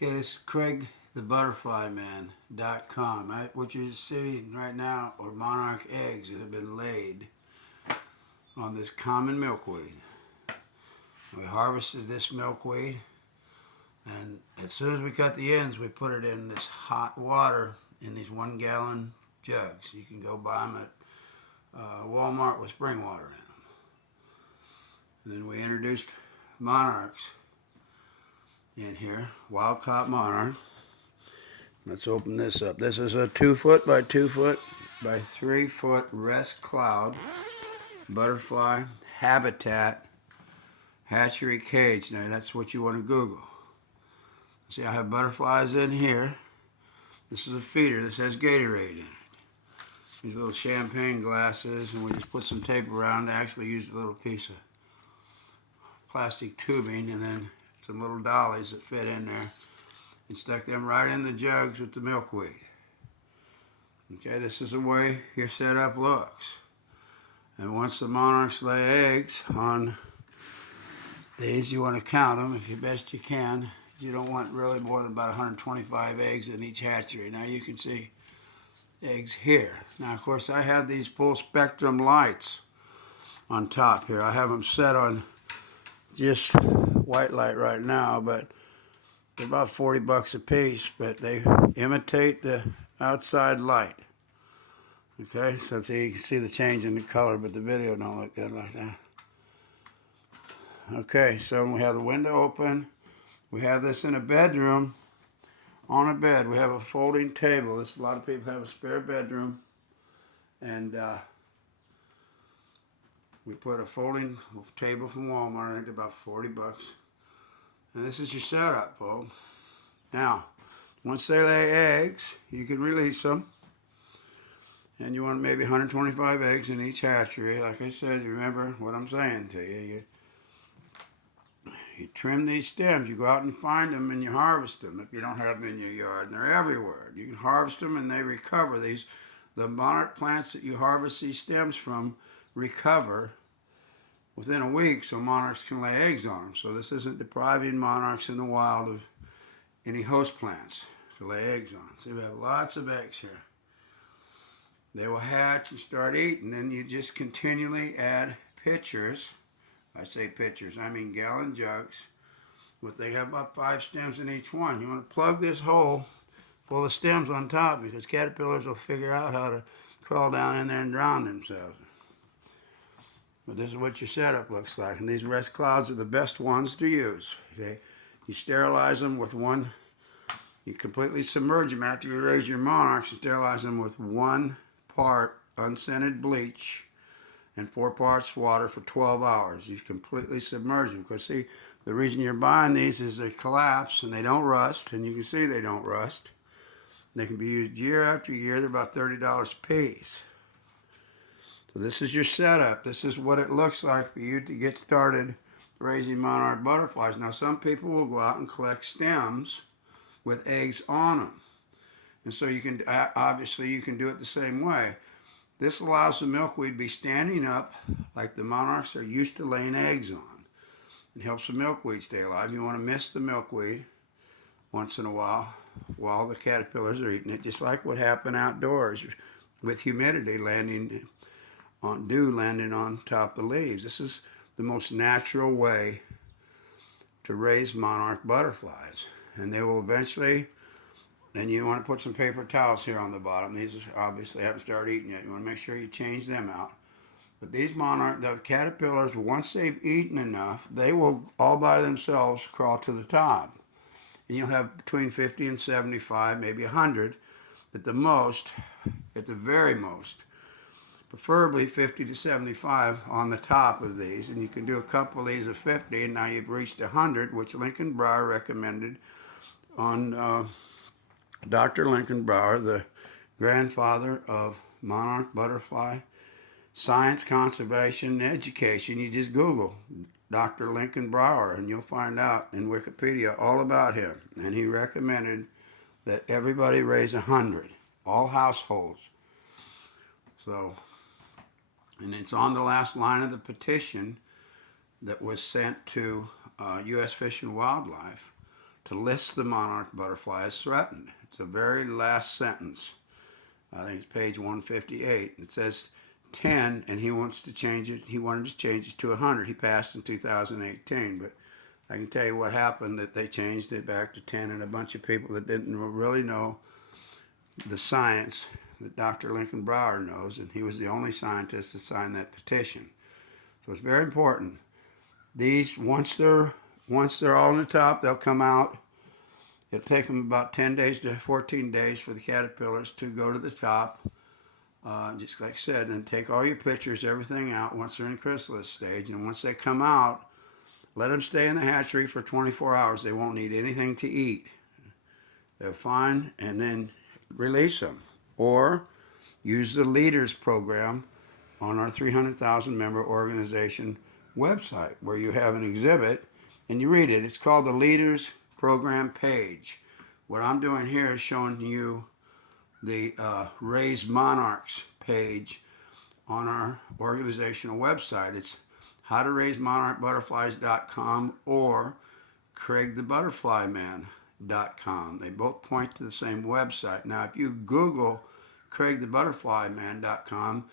Okay, this is CraigTheButterflyMan.com. What you're seeing right now are monarch eggs that have been laid on this common milkweed. We harvested this milkweed, and as soon as we cut the ends, we put it in this hot water in these 1-gallon jugs. You can go buy them at Walmart with spring water in them. And then we introduced monarchs in here, wild caught monarch. Let's open this up. This is a 2 foot by 2 foot by 3 foot rest cloud butterfly habitat hatchery cage. Now that's what you want to Google. See, I have butterflies in here. This is a feeder. This has Gatorade in it. These little champagne glasses, and we just put some tape around to actually use a little piece of plastic tubing, and then some little dollies that fit in there, and stuck them right in the jugs with the milkweed. Okay, this is the way your setup looks. And once the monarchs lay eggs on these, you want to count them if you best you can. You don't want really more than about 125 eggs in each hatchery. Now you can see eggs here. Now of course I have these full spectrum lights on top here. I have them set on just white light right now, but they're about 40 bucks a piece, but they imitate the outside light. Okay, so you can see the change in the color, but the video don't look good like that. Okay, so we have the window open. We have this in a bedroom. On a bed, we have a folding table. A lot of people have a spare bedroom, and we put a folding table from Walmart. I think about 40 bucks. And this is your setup, folks. Now, once they lay eggs, you can release them. And you want maybe 125 eggs in each hatchery. Like I said, you remember what I'm saying to you. You trim these stems. You go out and find them and you harvest them if you don't have them in your yard. And they're everywhere. You can harvest them and they recover. The monarch plants that you harvest these stems from recover within a week, so monarchs can lay eggs on them. So this isn't depriving monarchs in the wild of any host plants to lay eggs on. So we have lots of eggs here. They will hatch and start eating. Then you just continually add pitchers. I say pitchers, I mean gallon jugs. But they have about 5 stems in each one. You want to plug this hole full of stems on top, because caterpillars will figure out how to crawl down in there and drown themselves. But this is what your setup looks like. And these rest clouds are the best ones to use. Okay? You sterilize them with one. You completely submerge them after you raise your monarchs. You sterilize them with 1 part unscented bleach and 4 parts water for 12 hours. You completely submerge them. Because see, the reason you're buying these is they collapse and they don't rust. And you can see they don't rust. They can be used year after year. They're about $30 a piece. So this is your setup. This is what it looks like for you to get started raising monarch butterflies. Now some people will go out and collect stems with eggs on them. And so you can, obviously you can do it the same way. This allows the milkweed to be standing up like the monarchs are used to laying eggs on. It helps the milkweed stay alive. You want to mist the milkweed once in a while the caterpillars are eating it, just like what happened outdoors with humidity landing on dew landing on top of the leaves. This is the most natural way to raise monarch butterflies. And they will eventually, and you want to put some paper towels here on the bottom. These obviously haven't started eating yet. You want to make sure you change them out. But these the caterpillars, once they've eaten enough, they will all by themselves crawl to the top. And you'll have between 50 and 75, maybe 100 at the most, at the very most. Preferably 50 to 75 on the top of these, and you can do a couple of these of 50, and now you've reached 100, which Lincoln Brower recommended on Dr. Lincoln Brower, the grandfather of monarch butterfly science, conservation, and education. You just Google Dr. Lincoln Brower, and you'll find out in Wikipedia all about him. And he recommended that everybody raise 100, all households. So, and it's on the last line of the petition that was sent to U.S. Fish and Wildlife to list the monarch butterfly as threatened. It's the very last sentence. I think it's page 158. It says 10, and he wants to change it. He wanted to change it to 100. He passed in 2018, but I can tell you what happened, that they changed it back to 10, and a bunch of people that didn't really know the science that Dr. Lincoln Brower knows, and he was the only scientist to sign that petition. So it's very important. These, once they're all on the top, they'll come out. It'll take them about 10 days to 14 days for the caterpillars to go to the top. Just like I said, and take all your pictures, everything out once they're in the chrysalis stage. And once they come out, let them stay in the hatchery for 24 hours. They won't need anything to eat. They're fine, and then release them. Or use the Leaders program on our 300,000 member organization website, where you have an exhibit and you read it. It's called the Leaders program page. What I'm doing here is showing you the Raise Monarchs page on our organizational website. It's howtoraisemonarchbutterflies.com or craigthebutterflyman.com. They both point to the same website. Now, if you Google craigthebutterflyman.com,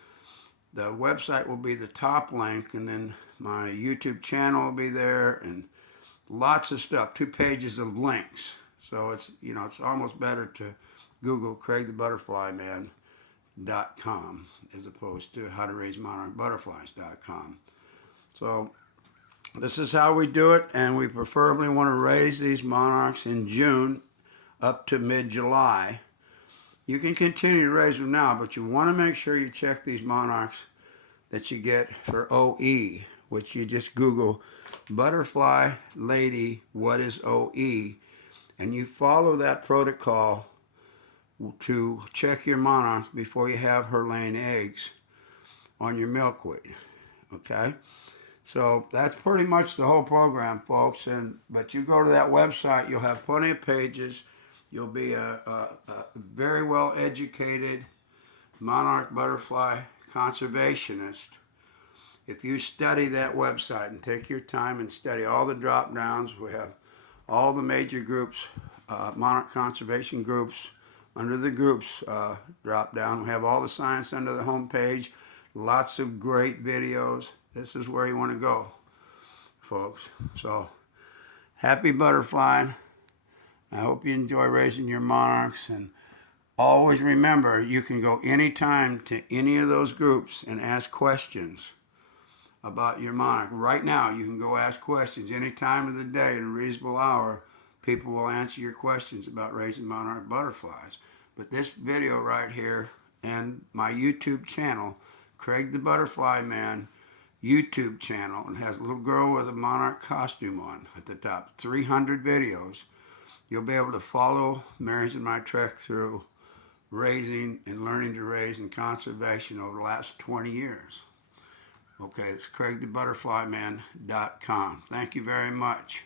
the website will be the top link, and then my YouTube channel will be there, and lots of stuff, 2 pages of links. So it's, it's almost better to Google craigthebutterflyman.com as opposed to howtoraisemonarchbutterflies.com. So this is how we do it, and we preferably want to raise these monarchs in June up to mid-July. You can continue to raise them now, but you want to make sure you check these monarchs that you get for OE, which you just Google butterfly lady, what is OE, and you follow that protocol to check your monarch before you have her laying eggs on your milkweed. Okay? So that's pretty much the whole program, folks. But you go to that website, you'll have plenty of pages. You'll be a very well educated monarch butterfly conservationist if you study that website and take your time and study all the drop downs. We have all the major groups, monarch conservation groups. Under the groups drop down, we have all the science under the home page. Lots of great videos. This is where you want to go, folks. So happy butterflying. I hope you enjoy raising your monarchs, and always remember, you can go anytime to any of those groups and ask questions about your monarch. Right now, you can go ask questions any time of the day in a reasonable hour. People will answer your questions about raising monarch butterflies. But this video right here and my YouTube channel, Craig the Butterfly Man YouTube channel, and has a little girl with a monarch costume on at the top, 300 videos. You'll be able to follow Mary's and my trek through raising and learning to raise and conservation over the last 20 years. Okay, it's craigthebutterflyman.com. Thank you very much.